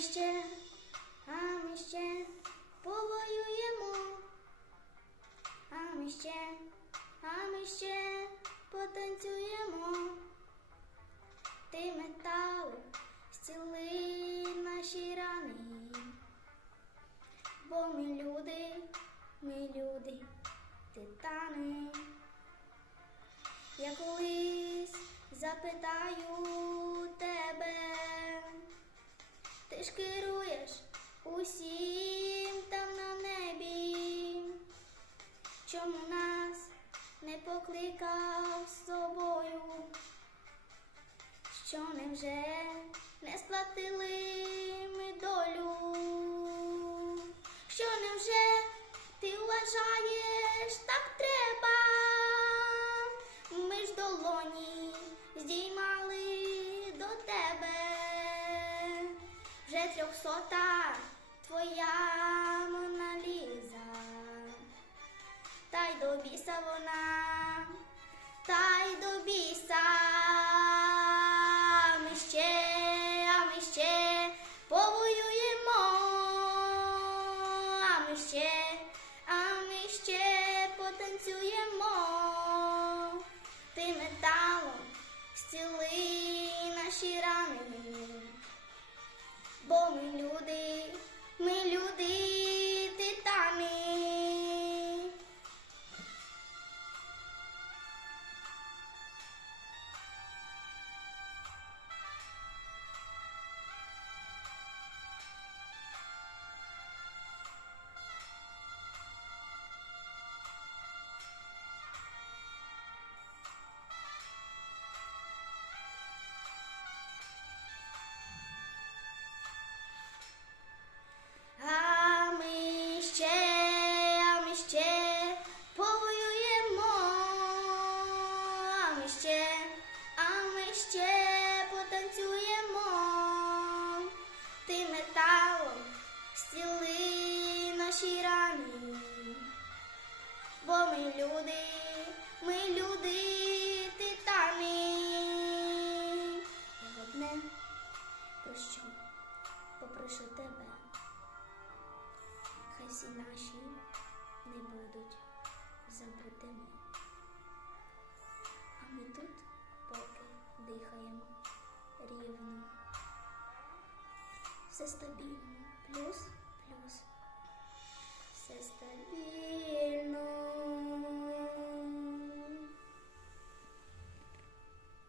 ще, а ми ще повоюємо, а ми ще, а ми ще потанцюємо. Ти метали, зціли наші рани, бо ми люди, ми люди, титани. Я колись запитаю чому нас не покликав з собою? Що невже не сплатили ми долю? Що невже ти вважаєш так треба? Ми ж долоні здіймали до тебе. Вже трьохсота ще, а ми ще потанцюємо. Ти металом зціли наші рани, бо ми люди, ще потанцюємо. Ти металом стіли наші рани, бо ми люди, ми люди, титани. І одне, про що попрошу тебе. Хай всі наші не будуть забутими. Все стабільно. Плюс, плюс. Все стабільно.